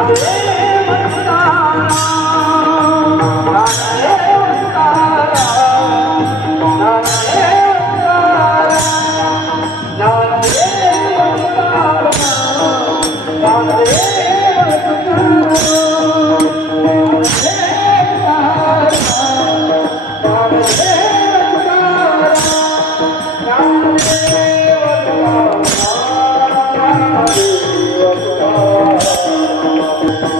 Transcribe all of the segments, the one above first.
Amén.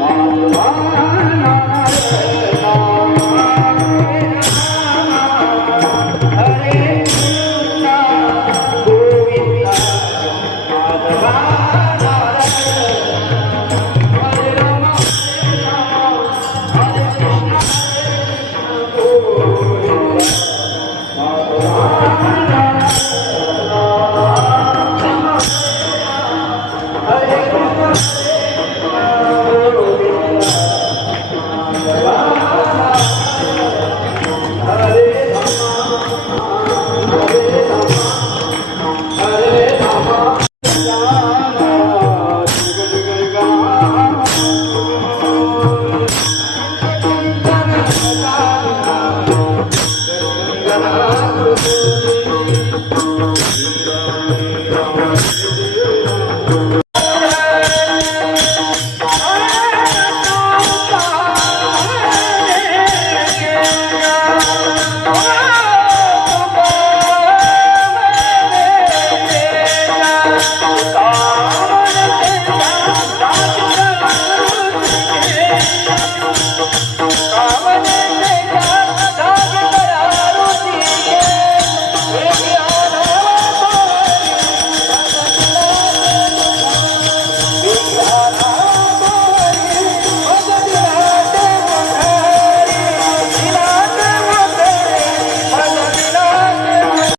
வாழ்வான்